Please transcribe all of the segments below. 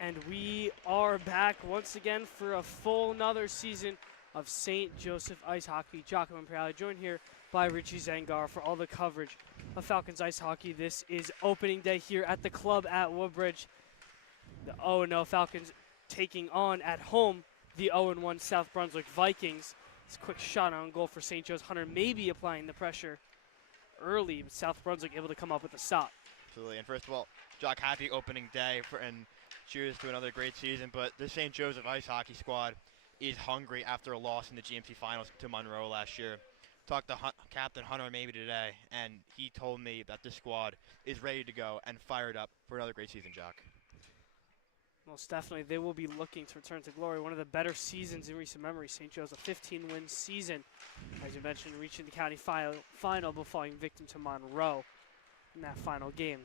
And we are back once again for a full another season of St. Joseph Ice Hockey. Giacomo Imperiale, joined here by Richie Zangar for all the coverage of Falcons Ice Hockey. This is opening day here at the club at Woodbridge. The 0-0 Falcons taking on at home the 0-1 South Brunswick Vikings. It's a quick shot on goal for St. Joe's. Hunter maybe applying the pressure early, but South Brunswick able to come up with a stop. Absolutely, and first of all, Jock, happy opening day and cheers to another great season. But the St. Joseph Ice Hockey squad is hungry after a loss in the GMC Finals to Monroe last year. Talked to Captain Hunter maybe today, and he told me that this squad is ready to go and fired up for another great season, Jock. Most definitely, they will be looking to return to glory. One of the better seasons in recent memory. St. Joe's a 15-win season, as you mentioned, reaching the county final before falling victim to Monroe in that final game.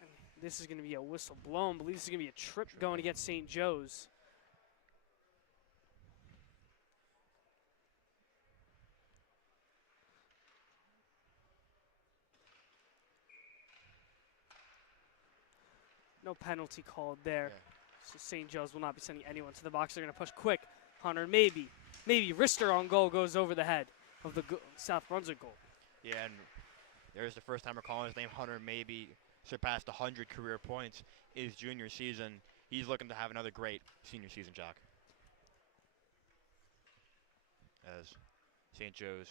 And this is going to be a whistle blown. I believe this is going to be a trip going against St. Joe's. No penalty called there. Yeah. So St. Joe's will not be sending anyone to the box. They're going to push quick. Hunter maybe wrister on goal goes over the head of the South Brunswick goal. Yeah, and there's the first time we're calling his name. Hunter maybe surpassed 100 career points his junior season. He's looking to have another great senior season, Jock. As St. Joe's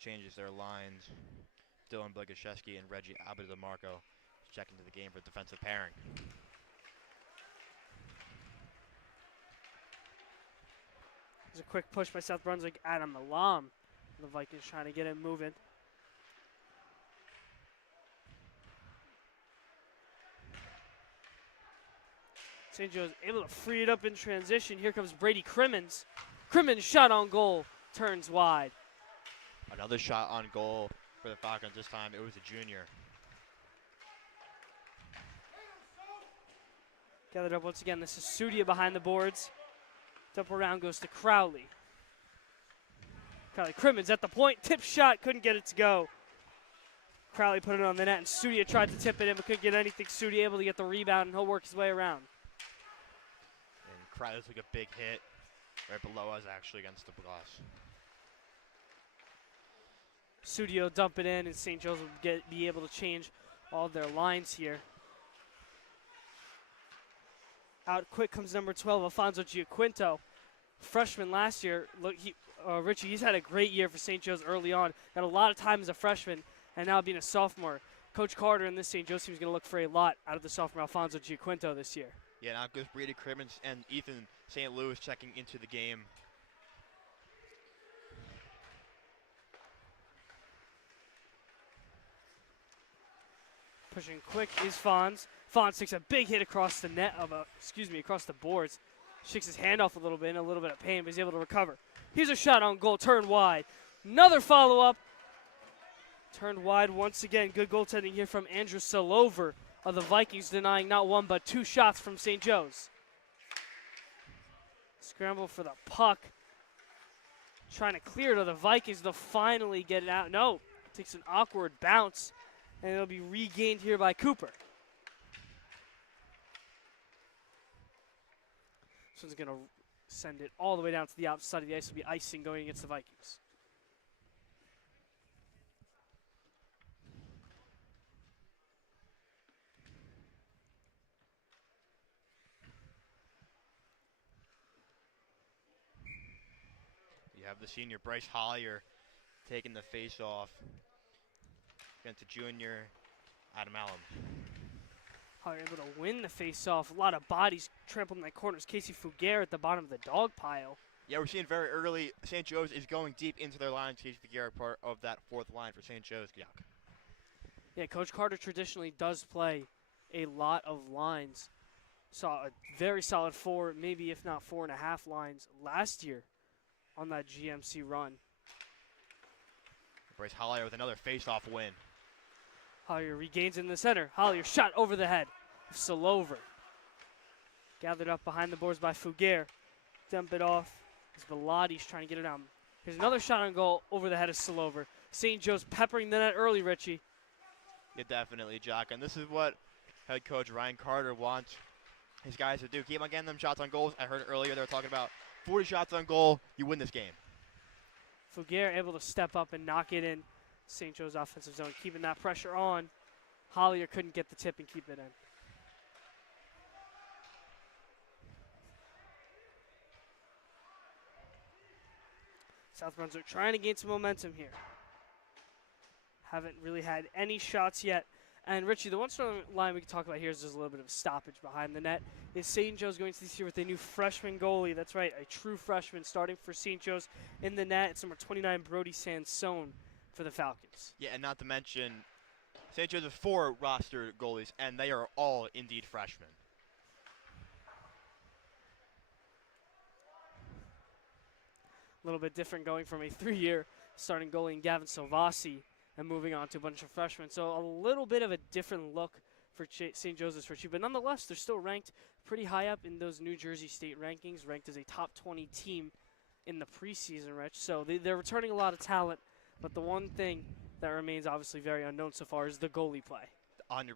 changes their lines, Dylan Bligashevsky and Reggie Abadamarco check into the game for defensive pairing. There's a quick push by South Brunswick. Adam Alam. The Vikings trying to get it moving. St. Joe's able to free it up in transition. Here comes Brady Crimmins. Crimmins shot on goal. Turns wide. Another shot on goal for the Falcons. This time it was a junior. Gathered up once again. This is Sudia behind the boards. Dump around goes to Crowley. Crimmins at the point. Tip shot. Couldn't get it to go. Crowley put it on the net, and Sudia tried to tip it in, but couldn't get anything. Sudia able to get the rebound, and he'll work his way around. And Crowley took a big hit right below us, actually, against the glass. Sudia will dump it in, and St. Joe's will be able to change all their lines here. Out quick comes number 12, Alfonso Giaquinto. Freshman last year. Look, Richie, he's had a great year for St. Joe's early on. Got a lot of time as a freshman, and now being a sophomore. Coach Carter and this St. Joe's team is going to look for a lot out of the sophomore Alfonso Giaquinto this year. Yeah, now goes Brady Crimmins and Ethan St. Louis checking into the game. Pushing quick is Fonz. Fonz takes a big hit across the net across the boards. Shakes his hand off a little bit in a little bit of pain, but he's able to recover. Here's a shot on goal, turned wide. Another follow-up. Turned wide once again. Good goaltending here from Andrew Salover of the Vikings, denying not one but two shots from St. Joe's. Scramble for the puck. Trying to clear to the Vikings. They'll finally get it out. No, takes an awkward bounce, and it'll be regained here by Cooper. This one's going to send it all the way down to the opposite side of the ice. It'll be icing going against the Vikings. You have the senior Bryce Hollier taking the face-off against the junior Adam Allen. Hollier able to win the face-off. A lot of bodies trampled in that corners. Casey Fugere at the bottom of the dog pile. Yeah, we're seeing very early. St. Joe's is going deep into their lines. Casey Fugere part of that fourth line for St. Joe's. Yeah, Coach Carter traditionally does play a lot of lines. Saw a very solid 4, maybe if not 4.5 lines last year on that GMC run. Bryce Hollier with another face-off win. Hollier regains in the center. Hollier shot over the head of Salover. Gathered up behind the boards by Fugere. Dump it off as Velotti's trying to get it out. Here's another shot on goal over the head of Salover. St. Joe's peppering the net early, Richie. Yeah, definitely, Jock. And this is what head coach Ryan Carter wants his guys to do. Keep on getting them shots on goals. I heard earlier they were talking about 40 shots on goal. You win this game. Fugere able to step up and knock it in St. Joe's offensive zone, keeping that pressure on. Hollier couldn't get the tip and keep it in. South Brunswick trying to gain some momentum here. Haven't really had any shots yet. And Richie, the one line we can talk about here is there's a little bit of a stoppage behind the net. Is St. Joe's going to this year with a new freshman goalie? That's right, a true freshman starting for St. Joe's in the net. It's number 29, Brody Sansone for the Falcons. Yeah, and not to mention, St. Joe's has 4 roster goalies, and they are all indeed freshmen. A little bit different going from a 3-year starting goalie in Gavin Silvasi and moving on to a bunch of freshmen. So a little bit of a different look for St. Joseph's Richie, but nonetheless, they're still ranked pretty high up in those New Jersey State rankings, ranked as a top 20 team in the preseason, Rich. So they're returning a lot of talent, but the one thing that remains obviously very unknown so far is the goalie play. 100%,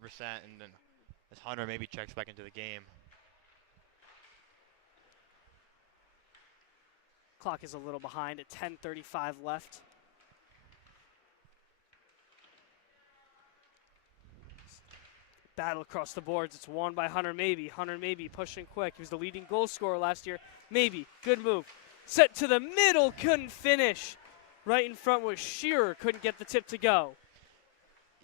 and then as Hunter maybe checks back into the game. Clock is a little behind at 10:35 left. Battle across the boards. It's won by Hunter Mabey. Hunter Mabey pushing quick. He was the leading goal scorer last year. Mabey, good move. Set to the middle, couldn't finish. Right in front was Shearer, couldn't get the tip to go.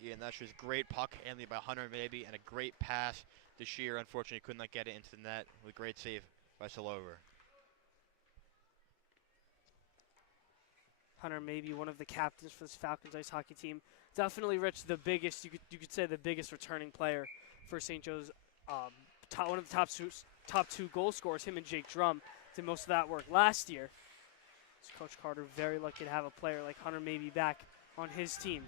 Yeah, and that's just great puck handling by Hunter Mabey and a great pass to Shearer. Unfortunately, could not get it into the net with a great save by Salover. Hunter Mabey, one of the captains for this Falcons ice hockey team. Definitely, Rich, the biggest, you could say the biggest returning player for St. Joe's. One of the top two goal scorers, him and Jake Drum, did most of that work last year. So Coach Carter very lucky to have a player like Hunter Mabey back on his team.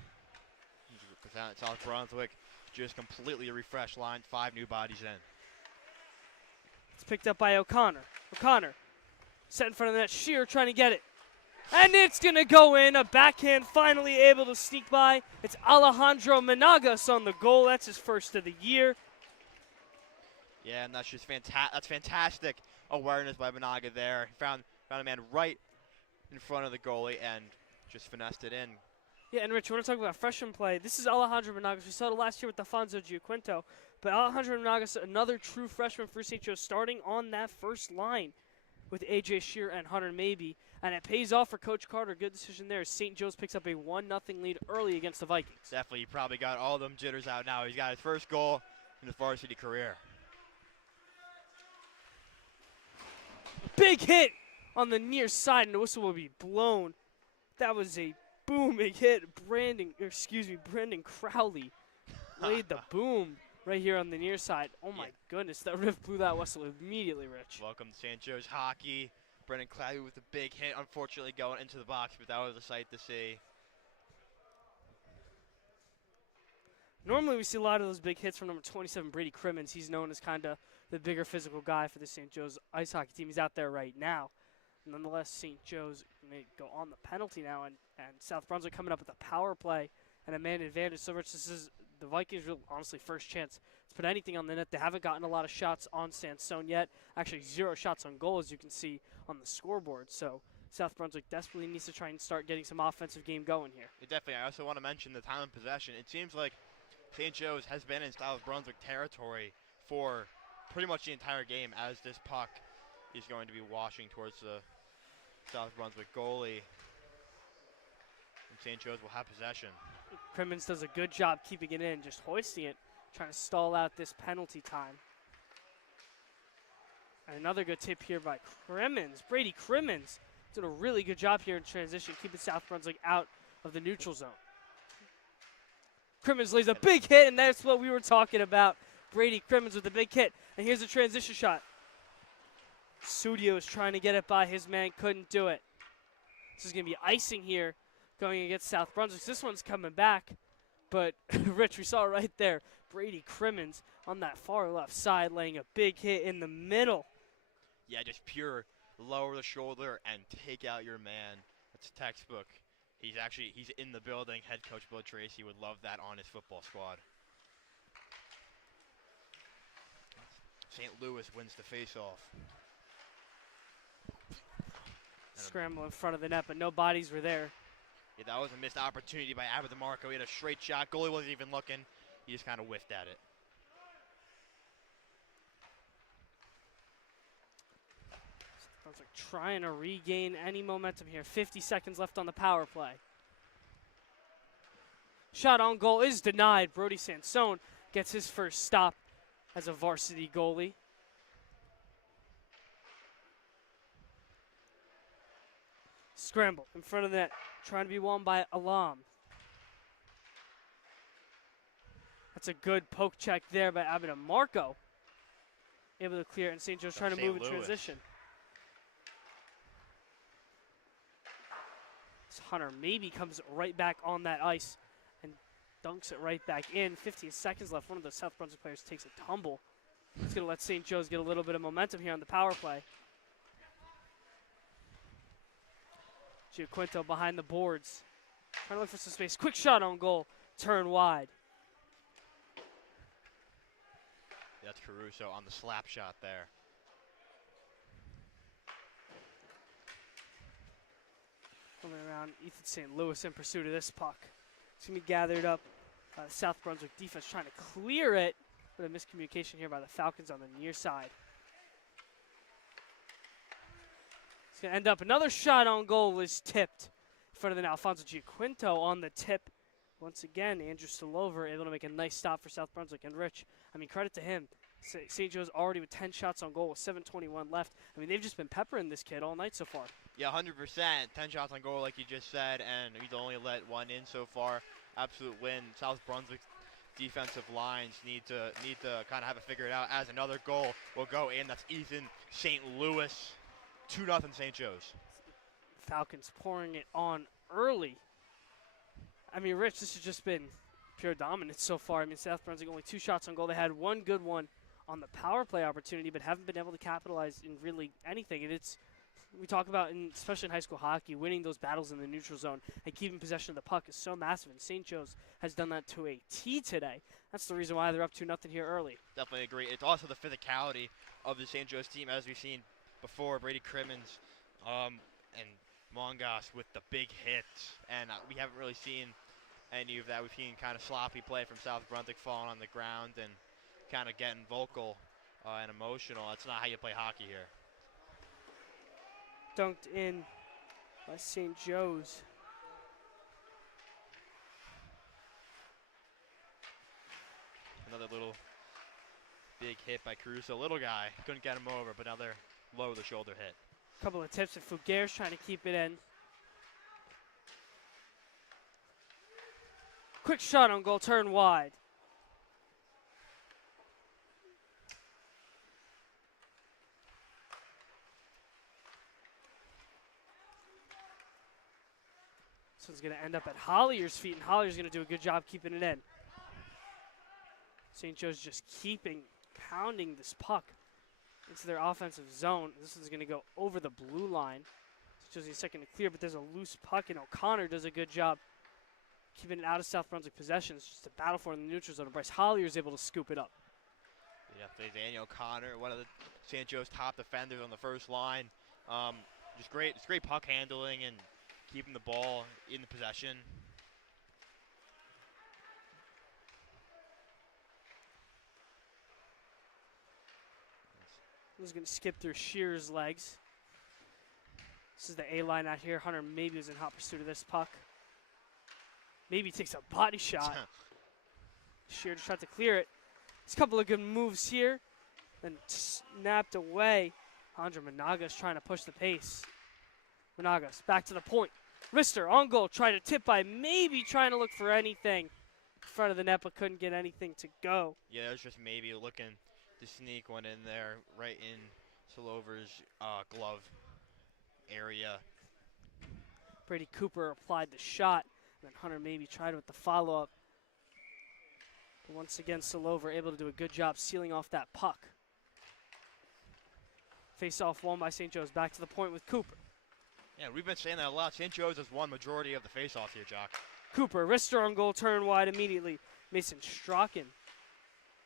South Brunswick just completely refreshed line, 5 new bodies in. It's picked up by O'Connor. O'Connor set in front of the net. Shearer trying to get it. And it's going to go in. A backhand finally able to sneak by. It's Alejandro Menagas on the goal. That's his first of the year. Yeah, and that's just fantastic awareness by Menaga there. He found a man right in front of the goalie and just finessed it in. Yeah, and Rich, you want to talk about freshman play? This is Alejandro Menagas. We saw it last year with Alfonso Giaquinto. But Alejandro Menagas, another true freshman for St. Joe, starting on that first line with A.J. Shearer and Hunter Mabey. And it pays off for Coach Carter. Good decision there. St. Joe's picks up a 1-0 lead early against the Vikings. Definitely, he probably got all them jitters out now. He's got his first goal in his varsity career. Big hit on the near side, and the whistle will be blown. That was a booming hit. Brendan Crowley laid the boom right here on the near side. Oh, my goodness. That ref blew that whistle immediately, Rich. Welcome to St. Joe's hockey. Brendan Crowley with a big hit, unfortunately going into the box, but that was a sight to see. Normally we see a lot of those big hits from number 27, Brady Crimmins. He's known as kind of the bigger physical guy for the St. Joe's ice hockey team. He's out there right now. Nonetheless, St. Joe's may go on the penalty now, and South Brunswick coming up with a power play and a man advantage. So, Rich, this is the Vikings' real, honestly, first chance to put anything on the net. They haven't gotten a lot of shots on Sansone yet. Actually, 0 shots on goal, as you can see on the scoreboard. So South Brunswick desperately needs to try and start getting some offensive game going here. Yeah, definitely. I also want to mention the time of possession. It seems like St. Joe's has been in South Brunswick territory for pretty much the entire game, as this puck is going to be washing towards the South Brunswick goalie. And St. Joe's will have possession. Crimmins does a good job keeping it in, just hoisting it, trying to stall out this penalty time. And another good tip here by Crimmins. Brady Crimmins did a really good job here in transition, keeping South Brunswick out of the neutral zone. Crimmins lays a big hit, and that's what we were talking about. Brady Crimmins with a big hit. And here's a transition shot. Studio is trying to get it by his man, couldn't do it. This is going to be icing here going against South Brunswick. This one's coming back, but Rich, we saw it right there. Brady Crimmins on that far left side laying a big hit in the middle. Yeah, just pure lower the shoulder and take out your man. That's textbook. He's in the building. Head coach Bill Tracy would love that on his football squad. St. Louis wins the face-off. Scramble in front of the net, but no bodies were there. Yeah, that was a missed opportunity by Abba DeMarco. He had a straight shot. Goalie wasn't even looking. He just kind of whiffed at it. Brunswick trying to regain any momentum here. 50 seconds left on the power play. Shot on goal is denied. Brody Sansone gets his first stop as a varsity goalie. Scramble in front of the net, trying to be won by Alam. That's a good poke check there by Abba Marco. Able to clear, and St. Joe's trying to move in transition. This Hunter maybe comes right back on that ice and dunks it right back in. 15 seconds left. One of the South Brunswick players takes a tumble. It's going to let St. Joe's get a little bit of momentum here on the power play. Giaquinto behind the boards. Trying to look for some space. Quick shot on goal. Turn wide. That's Caruso on the slap shot there. Coming around, Ethan St. Louis in pursuit of this puck. It's going to be gathered up by the South Brunswick defense trying to clear it, but a miscommunication here by the Falcons on the near side. It's going to end up another shot on goal is tipped in front of the net. Alfonso Giaquinto on the tip. Once again, Andrew Stolover able to make a nice stop for South Brunswick. And Rich, I mean, credit to him. St. Joe's already with 10 shots on goal with 7:21 left. I mean, they've just been peppering this kid all night so far. Yeah, 100%. 10 shots on goal, like you just said, and he's only let one in so far. Absolute win. South Brunswick's defensive lines need to kind of have it figured out as another goal will go in. That's Ethan St. Louis. 2-0 St. Joe's. Falcons pouring it on early. I mean, Rich, this has just been pure dominance so far. I mean, South Brunswick only 2 shots on goal. They had one good one on the power play opportunity, but haven't been able to capitalize in really anything. And it's, we talk about, especially in high school hockey, winning those battles in the neutral zone and keeping possession of the puck is so massive. And St. Joe's has done that to a T today. That's the reason why they're up 2-0 here early. Definitely agree. It's also the physicality of the St. Joe's team, as we've seen before. Brady Crimmins and Mongas with the big hits. And we haven't really seen any of that. We've seen kind of sloppy play from South Brunswick, falling on the ground and kind of getting vocal and emotional. That's not how you play hockey here. Dunked in by St. Joe's. Another little big hit by Caruso. Little guy, couldn't get him over, but another low the shoulder hit. Couple of tips, and Fuguere's trying to keep it in. Quick shot on goal, turn wide. This one's going to end up at Hollier's feet, and Hollier's going to do a good job keeping it in. St. Joe's just pounding this puck into their offensive zone. This one's going to go over the blue line. St. Joe's needs a second to clear, but there's a loose puck, and O'Connor does a good job keeping it out of South Brunswick possession. It's just a battle for it in the neutral zone. Bryce Hollier is able to scoop it up. Yeah, Daniel O'Connor, one of the St. Joe's top defenders on the first line. Just great. It's great puck handling and keeping the ball in the possession. He's going to skip through Shearer's legs. This is the A-line out here. Hunter maybe was in hot pursuit of this puck. Maybe takes a body shot. Shearer tried to clear it. There's a couple of good moves here. Then snapped away. Andra Managas trying to push the pace. Managas back to the point. Rister on goal, trying to tip by, maybe trying to look for anything in front of the net, but couldn't get anything to go. Yeah, it was just maybe looking to sneak one in there, right in Solover's glove area. Brady Cooper applied the shot, and then Hunter maybe tried with the follow-up. But once again, Solover able to do a good job sealing off that puck. Face-off won by St. Joe's. Back to the point with Cooper. Yeah, we've been saying that a lot. St. Joe's has won majority of the face-offs here, Jock. Cooper, Rister on goal, turn wide immediately. Mason Strachan,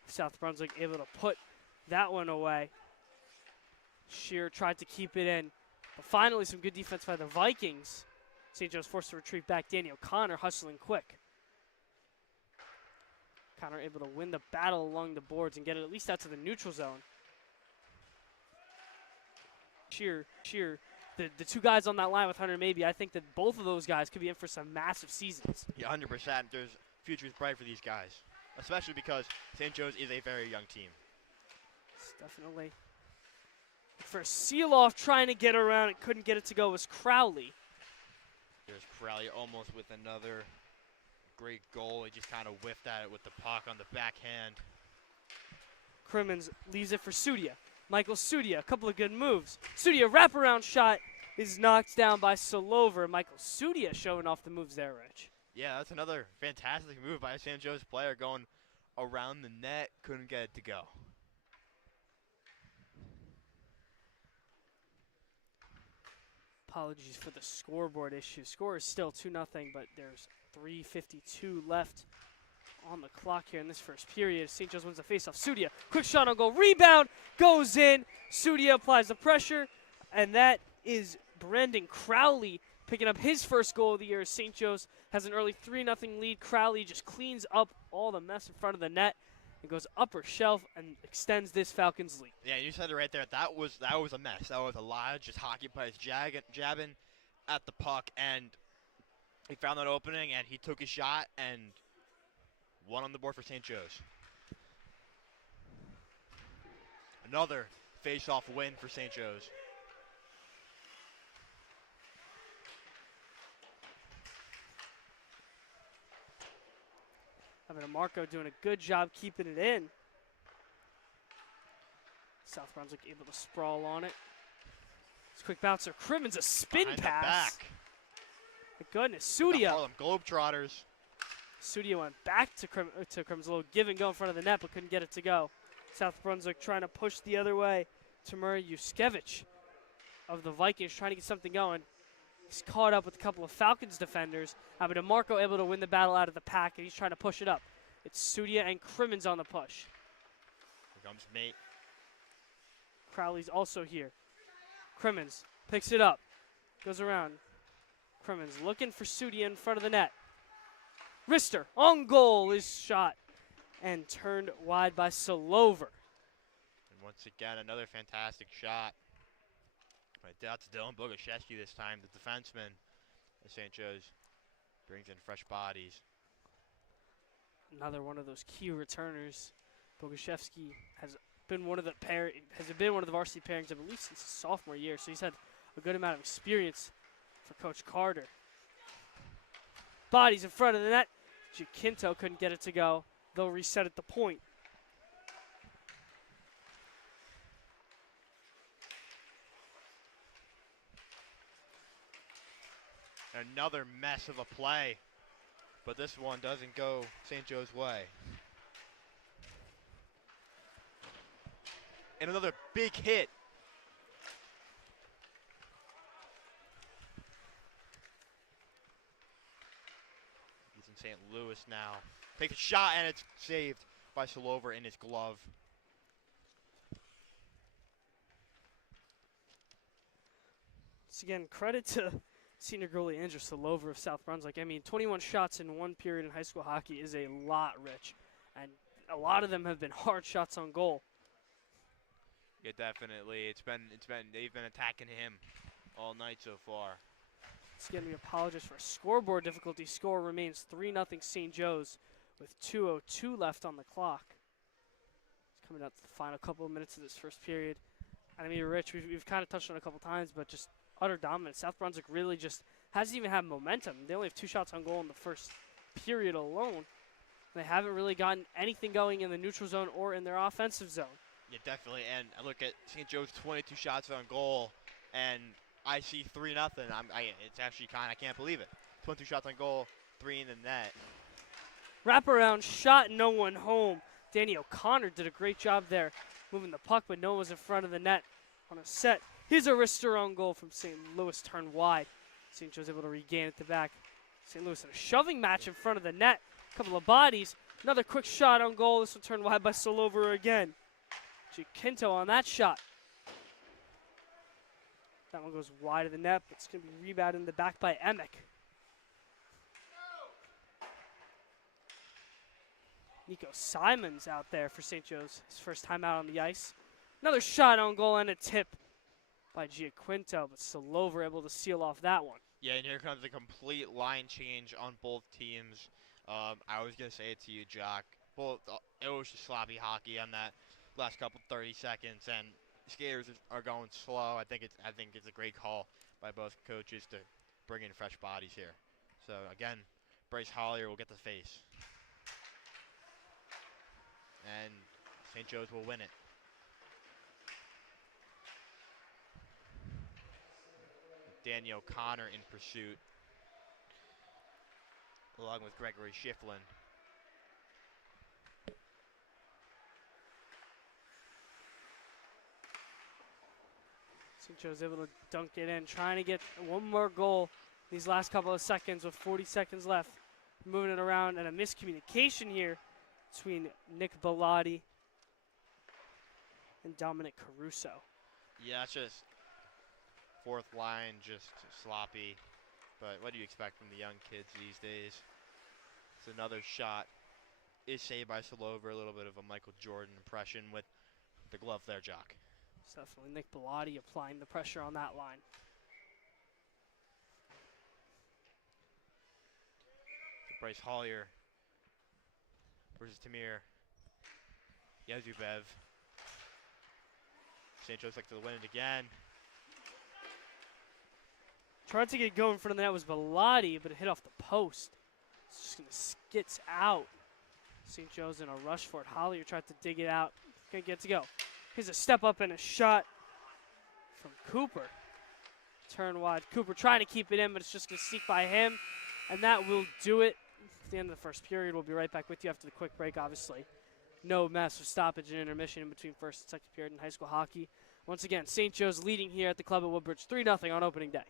South Brunswick able to put that one away. Shearer tried to keep it in, but finally some good defense by the Vikings. St. Joe's forced to retreat back. Danny O'Connor hustling quick. O'Connor able to win the battle along the boards and get it at least out to the neutral zone. Shearer, the two guys on that line with Hunter Maybe, I think that both of those guys could be in for some massive seasons. Yeah, 100%. There's future's bright for these guys, especially because St. Joe's is a very young team. It's definitely. First seal-off trying to get around it, couldn't get it to go, was Crowley. There's Crowley almost with another great goal. He just kind of whiffed at it with the puck on the backhand. Crimmins leaves it for Sudia. Michael Sudia, a couple of good moves. Sudia wraparound shot is knocked down by Solover. Michael Sudia showing off the moves there, Rich. Yeah, that's another fantastic move by a St. Joe's player going around the net. Couldn't get it to go. Apologies for the scoreboard issue. Score is still 2-0, but there's 3:52 left on the clock here in this first period. St. Joe's wins the faceoff. Sudia, quick shot on goal, rebound, goes in. Sudia applies the pressure, and that is Brendan Crowley picking up his first goal of the year. St. Joe's has an early 3-0 lead. Crowley just cleans up all the mess in front of the net and goes upper shelf and extends this Falcons lead. Yeah, you said it right there. That was a mess. That was a lot of just hockey players jabbing at the puck, and he found that opening, and he took a shot, and one on the board for St. Joe's. Another face-off win for St. Joe's. Marco doing a good job keeping it in. South Brunswick able to sprawl on it. It's a quick bouncer. Crimmins a spin Behind pass. the back. My goodness, Sudia. Harlem Globetrotters. Sudia went back to Crimmins, a little give and go in front of the net, but couldn't get it to go. South Brunswick trying to push the other way. Tamura Yuskevich of the Vikings trying to get something going. He's caught up with a couple of Falcons defenders. DeMarco able to win the battle out of the pack, and he's trying to push it up. It's Sudia and Crimmins on the push. Here comes Mate. Crowley's also here. Crimmins picks it up, goes around. Crimmins looking for Sudia in front of the net. Rister on goal is shot and turned wide by Solover. And once again, another fantastic shot. Right, that's Dylan Boguszewski this time, the defenseman of St. Joe's. Brings in fresh bodies. Another one of those key returners. Boguszewski has been one of the varsity pairings, I believe, since his sophomore year. So he's had a good amount of experience for Coach Carter. Bodies in front of the net. Jacinto couldn't get it to go. They'll reset at the point. Another mess of a play, but this one doesn't go St. Joe's way. And another big hit. He's in St. Louis now. Takes a shot, and it's saved by Solover in his glove. So again, credit to senior goalie Andrew Solover of South Brunswick. I mean, 21 shots in one period in high school hockey is a lot, Rich. And a lot of them have been hard shots on goal. Yeah, definitely. They've been attacking him all night so far. So again, we apologize for scoreboard difficulty. Score remains 3-0 St. Joe's with 2:02 left on the clock. It's coming up to the final couple of minutes of this first period. And I mean, Rich, we've kind of touched on it a couple times, but just utter dominance. South Brunswick really just hasn't even had momentum. They only have 2 shots on goal in the first period alone. They haven't really gotten anything going in the neutral zone or in their offensive zone. Yeah, definitely. And I look at St. Joe's 22 shots on goal, and I see 3-0. It's actually I can't believe it. 22 shots on goal, 3 in the net. Wraparound shot, no one home. Danny O'Connor did a great job there moving the puck, but no one was in front of the net on a set. Here's a wrister on goal from St. Louis, turned wide. St. Joe's able to regain at the back. St. Louis in a shoving match in front of the net. A couple of bodies. Another quick shot on goal. This one turned wide by Solover again. Giaquinto on that shot. That one goes wide of the net, but it's going to be rebounded in the back by Emick. Nico Simons out there for St. Joe's, his first time out on the ice. Another shot on goal and a tip by Giaquinto, but Silova able to seal off that one. Yeah, and here comes a complete line change on both teams. I was going to say it to you, Jock. Well, it was just sloppy hockey on that last couple 30 seconds, and skaters are going slow. I think it's a great call by both coaches to bring in fresh bodies here. So again, Bryce Hollier will get the face, and St. Joe's will win it. Danny O'Connor in pursuit, along with Gregory Shiflin. St. Joe's able to dunk it in, trying to get one more goal these last couple of seconds with 40 seconds left. Moving it around, and a miscommunication here between Nick Bellotti and Dominic Caruso. Yeah, it's just fourth line, just sloppy. But what do you expect from the young kids these days? It's another shot. Is saved by Silova, a little bit of a Michael Jordan impression with the glove there, Jock. It's definitely Nick Bellotti applying the pressure on that line. Bryce Hollier versus Tamir Yazubev. St. Joe's like to win it again. Tried to get going in front of the net was Bellotti, but it hit off the post. It's just going to skits out. St. Joe's in a rush for it. Hollier tried to dig it out. Can't get it to go. Here's a step up and a shot from Cooper. Turn wide. Cooper trying to keep it in, but it's just going to sneak by him. And that will do it. At the end of the first period, we'll be right back with you after the quick break, obviously. No massive stoppage and intermission in between first and second period in high school hockey. Once again, St. Joe's leading here at the club at Woodbridge 3-0 on opening day.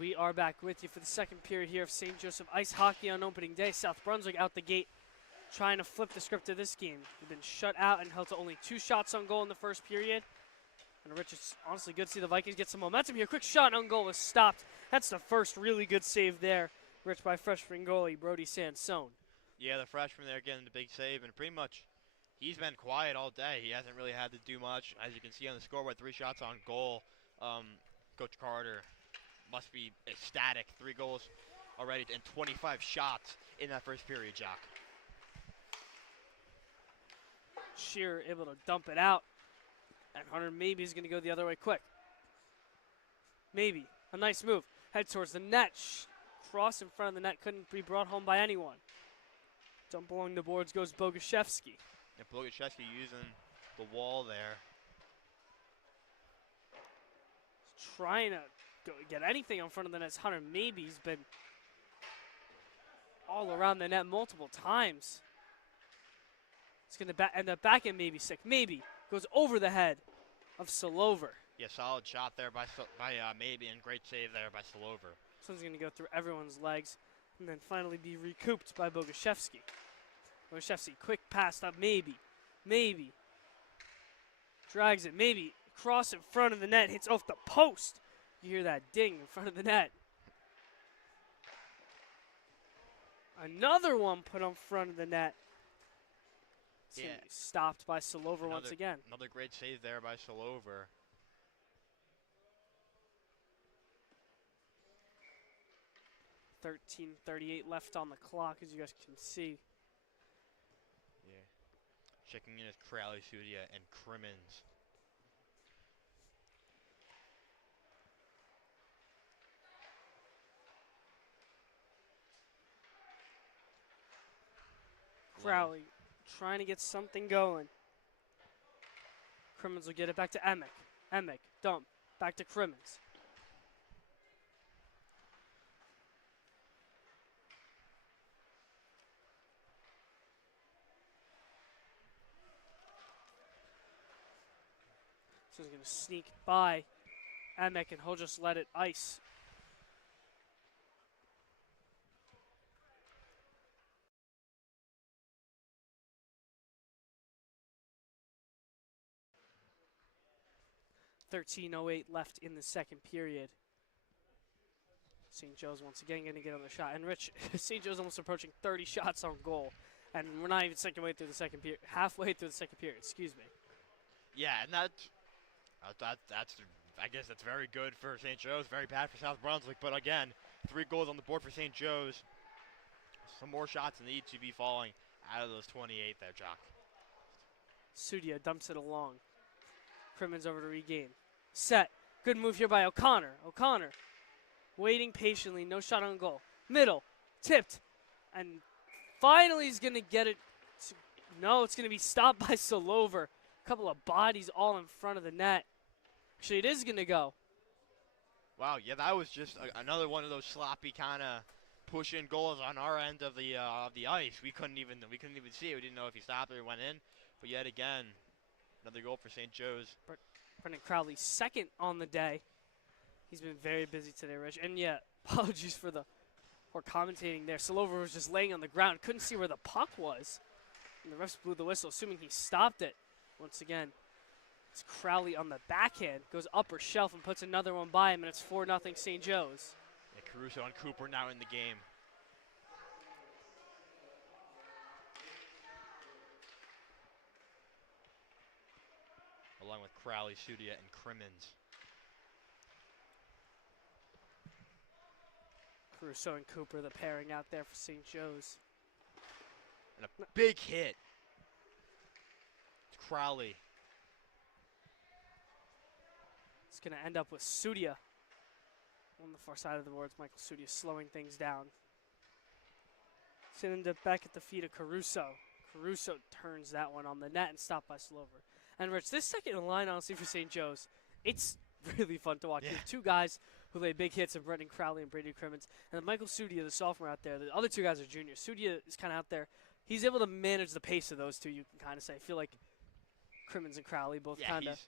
We are back with you for the second period here of St. Joseph Ice Hockey on opening day. South Brunswick out the gate trying to flip the script of this game. They've been shut out and held to only 2 shots on goal in the first period. And Rich, it's honestly good to see the Vikings get some momentum here. Quick shot on goal was stopped. That's the first really good save there, Rich, by freshman goalie Brody Sansone. Yeah, the freshman there getting the big save, and pretty much he's been quiet all day. He hasn't really had to do much. As you can see on the scoreboard, 3 shots on goal. Coach Carter must be ecstatic. 3 goals already and 25 shots in that first period, Jock. Shearer able to dump it out. And Hunter maybe is going to go the other way quick. Maybe. A nice move. Head towards the net. Cross in front of the net. Couldn't be brought home by anyone. Dump along the boards goes Boguszewski. And Boguszewski using the wall there. Trying to get anything in front of the net. Hunter maybe's been all around the net multiple times. It's going to end up back in maybe sick. Maybe goes over the head of Salover. Yeah, solid shot there by Maybe, and great save there by Salover. This one's going to go through everyone's legs and then finally be recouped by Boguszewski. Boguszewski, quick pass up, Maybe. Drags it, Maybe. Cross in front of the net, hits off the post. You hear that ding in front of the net. Another one put in front of the net. Yeah. Stopped by Salover once again. Another great save there by Salover. .38 left on the clock, as you guys can see. Yeah. Checking in is Crowley, Sudia, and Crimmins. Crowley trying to get something going. Crimmins will get it back to Emick. Emick, dump. Back to Crimmins. So he's going to sneak by Emick, and he'll just let it ice. .13:08 left in the second period. St. Joe's once again going to get another shot. And Rich, St. Joe's almost approaching 30 shots on goal. And we're not even halfway through the second period, excuse me. Yeah, and that's I guess that's very good for St. Joe's, very bad for South Brunswick. But again, 3 goals on the board for St. Joe's. Some more shots need to be falling out of those 28 there, Jock. Sudia dumps it along. Crimmins over to regain. Set. Good move here by O'Connor. O'Connor waiting patiently. No shot on goal. Middle. Tipped. And finally he's going to get it. No, it's going to be stopped by Salover. A couple of bodies all in front of the net. Actually, it is going to go. Wow, yeah, that was just another one of those sloppy kind of push-in goals on our end of the ice. We couldn't even see it. We didn't know if he stopped or he went in. But yet again, another goal for St. Joe's. Brendan Crowley second on the day. He's been very busy today, Rich. And yeah, apologies for the poor commentating there. Salover was just laying on the ground. Couldn't see where the puck was. And the refs blew the whistle, assuming he stopped it. Once again, it's Crowley on the backhand. Goes upper shelf and puts another one by him, and it's 4-0 St. Joe's. Yeah, Caruso and Cooper now in the game. Along with Crowley, Sudia, and Crimmins. Caruso and Cooper, the pairing out there for St. Joe's. And a big hit. It's Crowley. It's going to end up with Sudia on the far side of the boards. Michael Sudia slowing things down. It's going to end up back at the feet of Caruso. Caruso turns that one on the net and stopped by Slover. And Rich, this second line, honestly, for St. Joe's, it's really fun to watch. Yeah. You have 2 guys who lay big hits of Brendan Crowley and Brady Crimmins. And then Michael Sudia, the sophomore out there. The other 2 guys are juniors. Sudia is kind of out there. He's able to manage the pace of those 2, you can kind of say. I feel like Crimmins and Crowley both Yeah, kind of,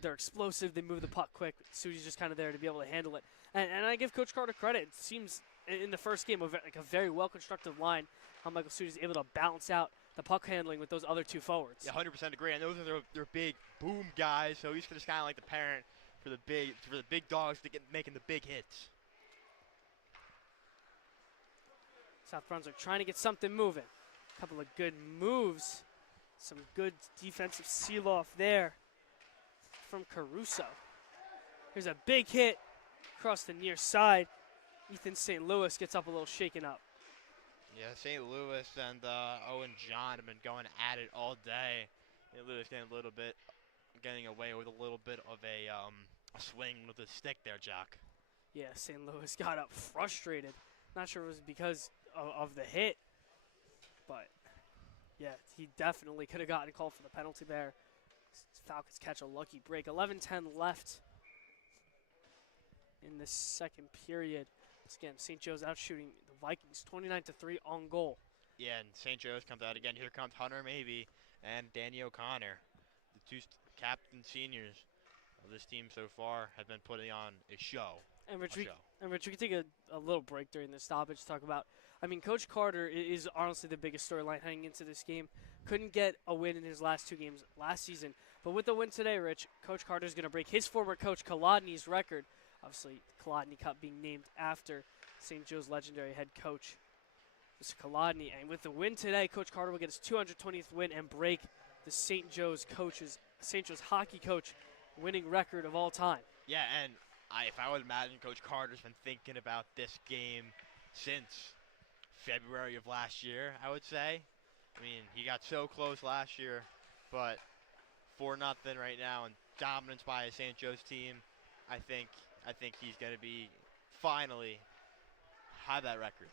they're explosive. They move the puck quick. Sudi's just kind of there to be able to handle it. And I give Coach Carter credit. It seems in the first game like a very well-constructed line how Michael Sudi's able to balance out the puck handling with those other two forwards. Yeah, 100% agree. And those are their big boom guys, so he's just kind of like the parent for the big dogs to get making the big hits. South Brunswick trying to get something moving. A couple of good moves. Some good defensive seal-off there from Caruso. Here's a big hit across the near side. Ethan St. Louis gets up a little shaken up. Yeah, St. Louis and Owen John have been going at it all day. St. Louis getting away with a little bit of a swing with the stick there, Jack. Yeah, St. Louis got up frustrated. Not sure it was because of the hit, but yeah, he definitely could have gotten called for the penalty there. Falcons catch a lucky break. 11:10 left in this second period. Once again, St. Joe's out shooting the Vikings 29-3 on goal. Yeah, and St. Joe's comes out again. Here comes Hunter Maybe and Danny O'Connor. The two captain seniors of this team so far have been putting on a show. And Rich, we can take a little break during this stoppage to talk about, Coach Carter is honestly the biggest storyline heading into this game. Couldn't get a win in his last two games last season. But with the win today, Rich, Coach Carter is going to break his former coach Kolodny's record. Obviously, the Kolodny Cup being named after St. Joe's legendary head coach, Mr. Kolodny. And with the win today, Coach Carter will get his 220th win and break the St. Joe's hockey coach winning record of all time. Yeah, and if I would imagine Coach Carter's been thinking about this game since February of last year, I would say. He got so close last year, but 4-0 right now and dominance by a St. Joe's team. I think he's going to be finally have that record.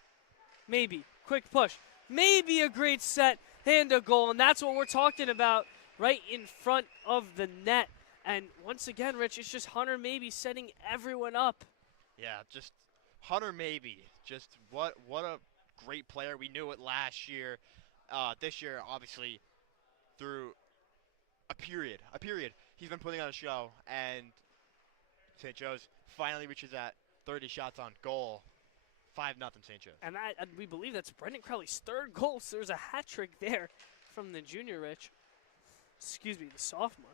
Maybe. Quick push. Maybe a great set and a goal, and that's what we're talking about right in front of the net. And once again, Rich, it's just Hunter Maybe setting everyone up. Yeah, just Hunter Maybe. Just what a great player. We knew it last year. This year, obviously, through a period, he's been putting on a show, and St. Joe's finally reaches that 30 shots on goal. 5-0 St. Joe's. And we believe that's Brendan Crowley's third goal, so there's a hat trick there from the junior, Rich. Excuse me, the sophomore.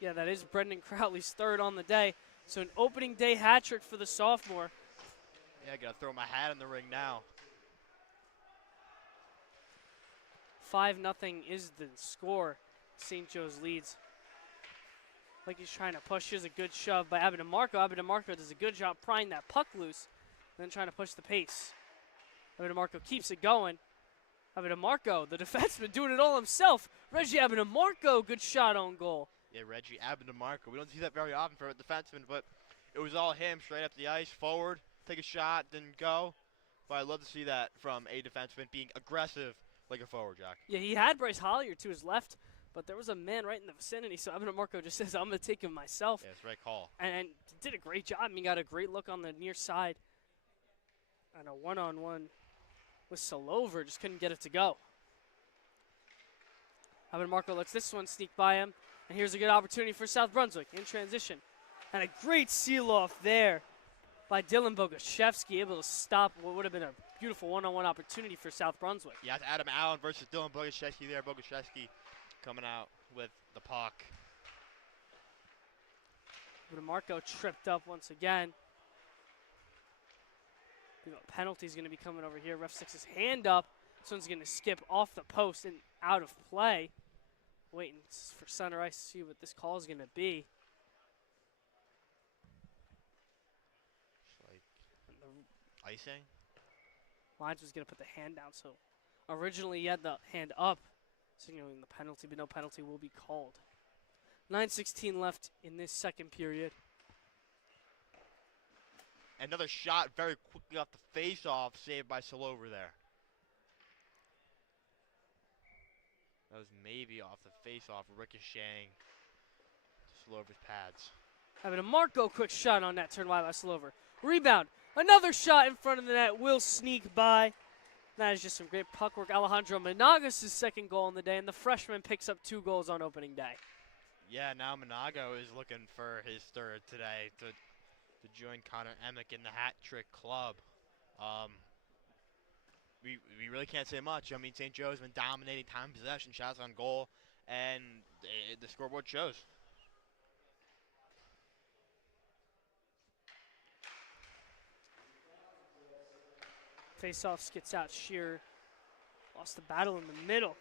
Yeah, that is Brendan Crowley's third on the day. So an opening day hat trick for the sophomore. Yeah, I got to throw my hat in the ring now. 5-0 is the score. St. Joe's leads. Like he's trying to push. Here's a good shove by Abedamarco. Abedamarco does a good job prying that puck loose, and then trying to push the pace. Abedamarco keeps it going. Abedamarco, the defenseman, doing it all himself. Reggie Abedamarco, good shot on goal. Yeah, Reggie Abedamarco. We don't see that very often for a defenseman, but it was all him, straight up the ice, forward, take a shot, then go. But I love to see that from a defenseman being aggressive like a forward, Jack. Yeah, he had Bryce Hollier to his left, but there was a man right in the vicinity, so Abedamarco just says, I'm going to take him myself. Yeah, it's the right call. And did a great job. Got a great look on the near side. And a one-on-one with Salover, just couldn't get it to go. Abedamarco lets this one sneak by him. And here's a good opportunity for South Brunswick in transition. And a great seal-off there by Dylan Boguszewski, able to stop what would have been a beautiful one-on-one opportunity for South Brunswick. Yeah, it's Adam Allen versus Dylan Boguszewski there. Boguszewski coming out with the puck. Abedamarco tripped up once again. Penalty's going to be coming over here. Ref sticks his hand up. This one's going to skip off the post and out of play. Waiting for center ice to see what this call is going to be. Like icing? Lyons was going to put the hand down, so originally he had the hand up, signaling the penalty, but no penalty will be called. 9:16 left in this second period. Another shot very quickly off the face-off, saved by Salover there. That was maybe off the face-off, ricocheting to Salover's pads. Abedamarco, quick shot on that, turned wide by Salover. Rebound. Another shot in front of the net will sneak by. That is just some great puck work. Alejandro Managas' second goal in the day, and the freshman picks up 2 goals on opening day. Yeah, now Monago is looking for his third today to join Connor Emick in the hat trick club. We really can't say much. I mean, St. Joe's been dominating time possession, shots on goal, and the scoreboard shows. Face-off gets out. Shearer lost the battle in the middle.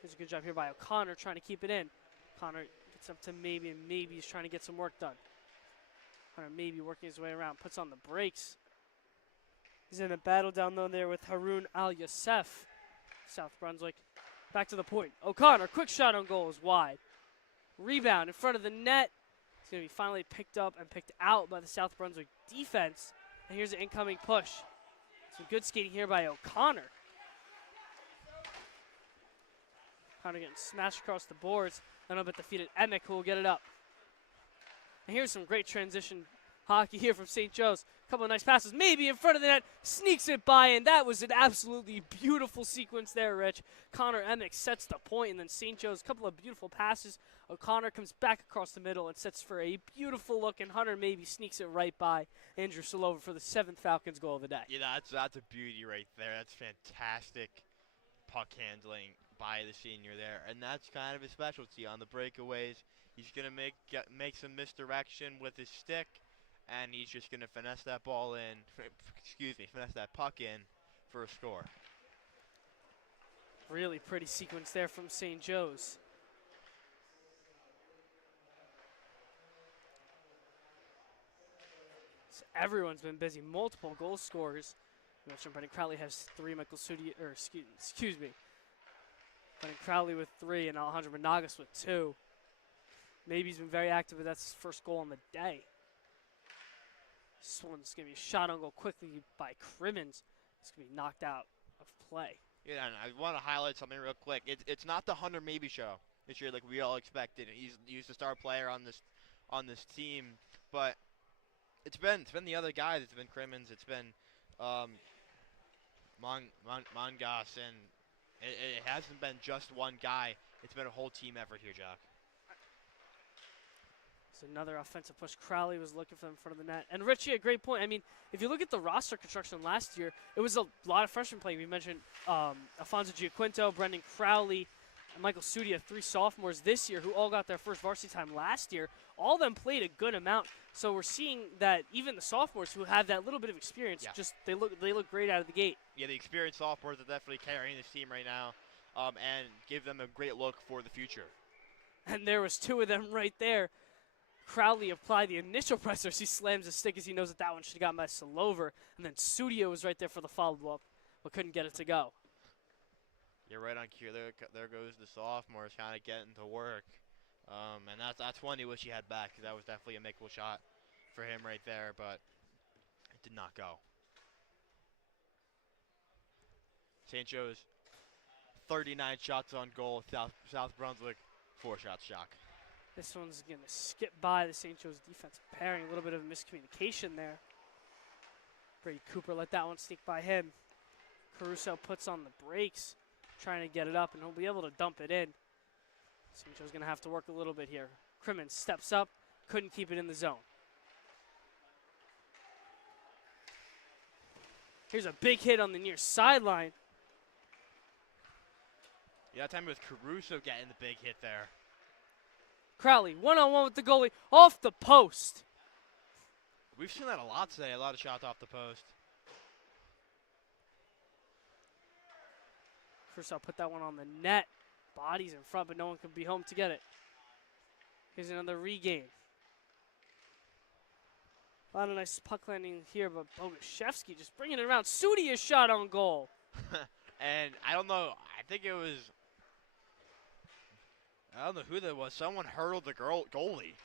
Here's a good job here by O'Connor trying to keep it in. O'Connor gets up to Maybe, and Maybe is trying to get some work done. O'Connor Maybe working his way around, puts on the brakes. He's in a battle down low there with Haroun Al-Youssef. South Brunswick back to the point. O'Connor, quick shot on goal is wide. Rebound in front of the net. It's going to be finally picked up and picked out by the South Brunswick defense. And here's an incoming push. Some good skating here by O'Connor. O'Connor getting smashed across the boards. And up at defeated Emick, who will get it up. And here's some great transition hockey here from St. Joe's. A couple of nice passes, Maybe in front of the net, sneaks it by, and that was an absolutely beautiful sequence there, Rich. Connor Emick sets the point, and then St. Joe's, a couple of beautiful passes. O'Connor comes back across the middle and sets for a beautiful look, and Hunter Maybe sneaks it right by Andrew Silova for the 7th Falcons goal of the day. Yeah, that's a beauty right there. That's fantastic puck handling by the senior there, and that's kind of his specialty on the breakaways. He's going to make some misdirection with his stick, and he's just going to finesse that ball in, finesse that puck in for a score. Really pretty sequence there from St. Joe's. So everyone's been busy. Multiple goal scorers. You mentioned Brendan Crowley has 3. Michael Sudi, or excuse me. Brendan Crowley with 3 and Alejandro Managas with 2. Maybe he's been very active, but that's his first goal on the day. This one's going to be a shot on goal quickly by Crimmins. It's going to be knocked out of play. Yeah, and I want to highlight something real quick. It's not the Hunter Maybe show this year like we all expected. He's the star player on this team, but it's been the other guys. It's been Crimmins. It's been Mongas, and it hasn't been just one guy. It's been a whole team effort here, Jock. It's another offensive push. Crowley was looking for them in front of the net. And Richie, a great point. I mean, if you look at the roster construction last year, it was a lot of freshmen playing. We mentioned Alfonso Giaquinto, Brendan Crowley, and Michael Sudia, 3 sophomores this year who all got their first varsity time last year. All of them played a good amount. So we're seeing that even the sophomores who have that little bit of experience, they look great out of the gate. Yeah, the experienced sophomores are definitely carrying this team right now, and give them a great look for the future. And there was 2 of them right there. Crowley applied the initial pressure. He slams his stick as he knows that one should have gotten by Salover. And then Sudio was right there for the follow-up, but couldn't get it to go. You're right on cue. There goes the sophomores kind of getting to work. And that's one you wish he had back, because that was definitely a makeable shot for him right there, but it did not go. St. Joe's, 39 shots on goal. South Brunswick, 4 shots, Shock. This one's going to skip by the St. Joe's defensive pairing. A little bit of miscommunication there. Brady Cooper let that one sneak by him. Caruso puts on the brakes, trying to get it up, and he'll be able to dump it in. St. Joe's going to have to work a little bit here. Crimmins steps up, couldn't keep it in the zone. Here's a big hit on the near sideline. Yeah, that time it was Caruso getting the big hit there. Crowley, one-on-one with the goalie, off the post. We've seen that a lot today, a lot of shots off the post. First I'll put that one on the net. Bodies in front, but no one could be home to get it. Here's another regain. A lot of nice puck landing here, but Boguszewski just bringing it around. Sudi is shot on goal. And I don't know, I think it was, I don't know who that was. Someone hurdled the goalie.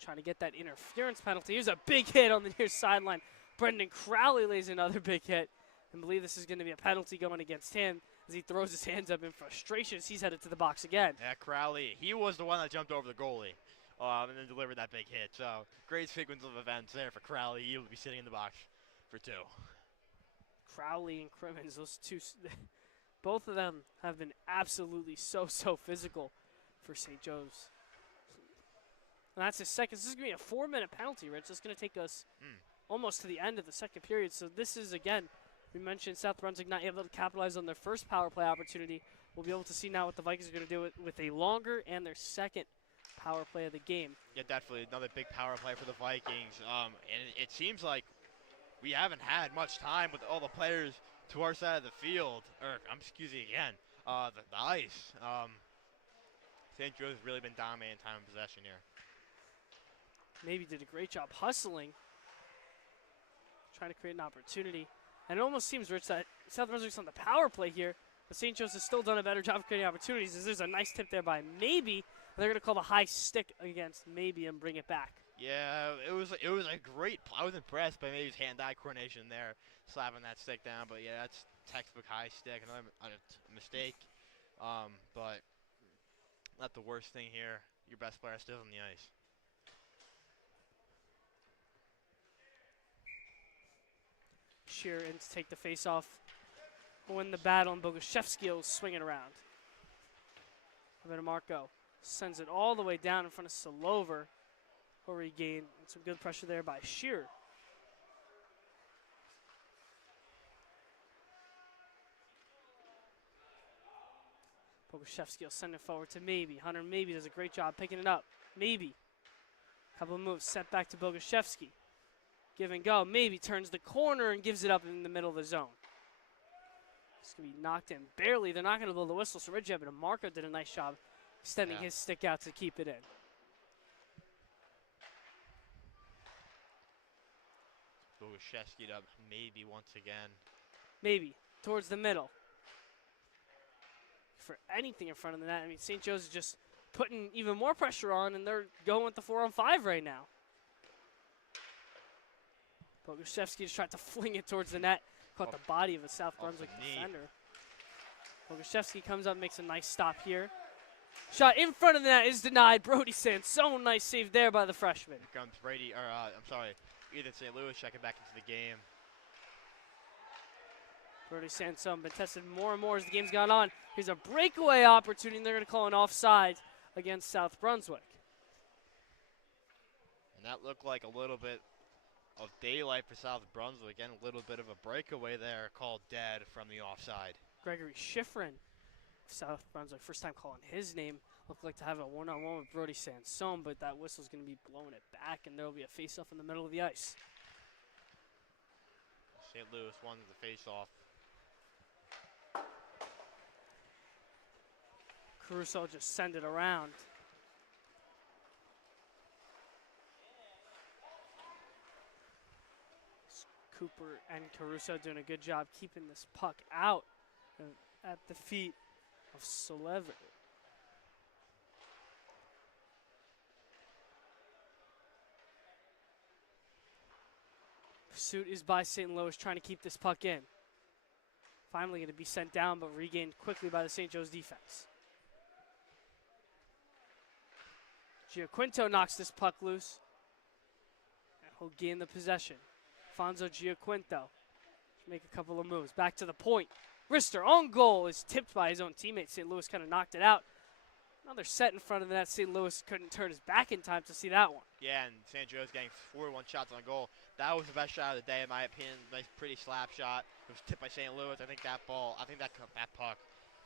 Trying to get that interference penalty. Here's a big hit on the near sideline. Brendan Crowley lays another big hit. And believe this is going to be a penalty going against him as he throws his hands up in frustration as he's headed to the box again. Yeah, Crowley, he was the one that jumped over the goalie. and then delivered that big hit. So great sequence of events there for Crowley. He'll be sitting in the box for 2. Crowley and Crimmins, those two, both of them have been absolutely so physical for St. Joe's. And that's his second. This is going to be a 4-minute penalty, Rich. It's going to take us almost to the end of the second period. So this is, again, we mentioned South Brunswick not able to capitalize on their first power play opportunity. We'll be able to see now what the Vikings are going to do with a longer and their second power play of the game. Yeah, definitely another big power play for the Vikings. And it seems like we haven't had much time with all the players to our side of the field. Excuse me again, the ice. St. Joe's really been dominating time of possession here. Maybe did a great job hustling, trying to create an opportunity. And it almost seems, Rich, that South Brunswick's on the power play here, but St. Joe's has still done a better job of creating opportunities. As there's a nice tip there by Maybe. They're going to call the high stick against Maybe and bring it back. Yeah, it was a great. I was impressed by Maybe's hand-eye coordination there, slapping that stick down. But yeah, that's textbook high stick, another mistake. But not the worst thing here. Your best player still on the ice. Shear in to take the face-off, win the battle, and Boguszewski will swing it around. Marco sends it all the way down in front of Solover. Will regain, and some good pressure there by Shear. Boguszewski will send it forward to Maybe. Hunter Maybe does a great job picking it up. Maybe. Couple of moves, set back to Boguszewski. Give and go. Maybe turns the corner and gives it up in the middle of the zone. It's going to be knocked in barely. They're not going to blow the whistle, so Reggie Marco did a nice job extending his stick out to keep it in. Boguszewski up Maybe once again. Maybe towards the middle. For anything in front of the net. I mean, St. Joe's is just putting even more pressure on, and they're going with the 4-on-5 right now. Boguszewski just tried to fling it towards the net. Caught the body of a South Brunswick defender. Boguszewski comes up, makes a nice stop here. Shot in front of the net is denied. Brody Sansone, nice save there by the freshman. Here comes Ethan St. Louis checking back into the game. Brody Sansone been tested more and more as the game's gone on. Here's a breakaway opportunity, and they're going to call an offside against South Brunswick. And that looked like a little bit of daylight for South Brunswick. Again, a little bit of a breakaway there called dead from the offside. Gregory Schifrin, South Brunswick, first time calling his name. Looked like to have a one-on-one with Brody Sansone, but that whistle's going to be blowing it back, and there will be a face-off in the middle of the ice. St. Louis won the face-off. Caruso just send it around. Cooper and Caruso doing a good job keeping this puck out at the feet of Solever. Pursuit is by St. Louis trying to keep this puck in. Finally going to be sent down, but regained quickly by the St. Joe's defense. Giaquinto knocks this puck loose. And he'll gain the possession. Fonzo Giaquinto. Make a couple of moves. Back to the point. Rister on goal is tipped by his own teammate. St. Louis kind of knocked it out. Another set in front of the net. St. Louis couldn't turn his back in time to see that one. Yeah, and St. Joe's getting 41 shots on goal. That was the best shot of the day, in my opinion. Nice, pretty slap shot. It was tipped by St. Louis. I think that puck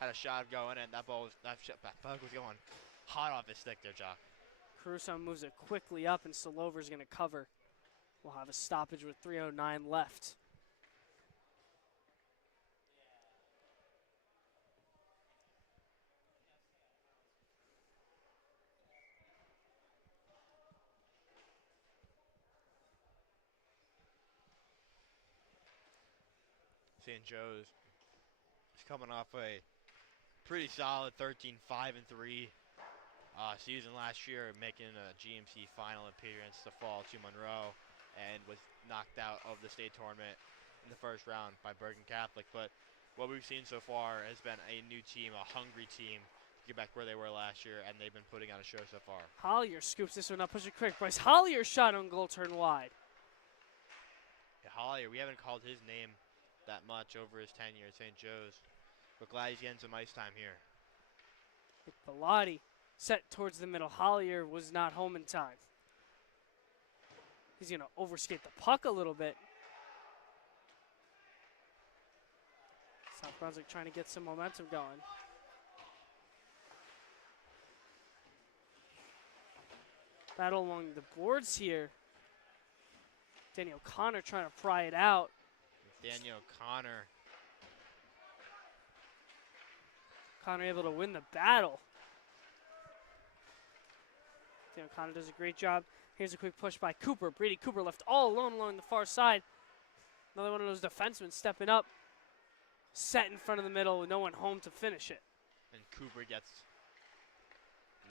had a shot going, and that puck was going hot off his stick there, Jock. Caruso moves it quickly up, and Solover's going to cover. We'll have a stoppage with 3:09 left. St. Joe's is coming off a pretty solid 13-5-3 season last year, making a GMC final appearance to fall to Monroe, and was knocked out of the state tournament in the first round by Bergen Catholic. But what we've seen so far has been a new team, a hungry team, get back where they were last year, and they've been putting on a show so far. Hollier scoops this one up, push it quick. Bryce Hollier shot on goal, turn wide. Yeah, Hollier, we haven't called his name that much over his tenure at St. Joe's, but glad he's getting some ice time here. Bellotti set towards the middle. Hollier was not home in time. He's going to overskate the puck a little bit. South Brunswick trying to get some momentum going. Battle along the boards here. Daniel Connor trying to pry it out. Daniel Connor. Connor able to win the battle. Daniel Connor does a great job. Here's a quick push by Cooper. Brady Cooper left all alone along the far side. Another one of those defensemen stepping up. Set in front of the middle with no one home to finish it. And Cooper gets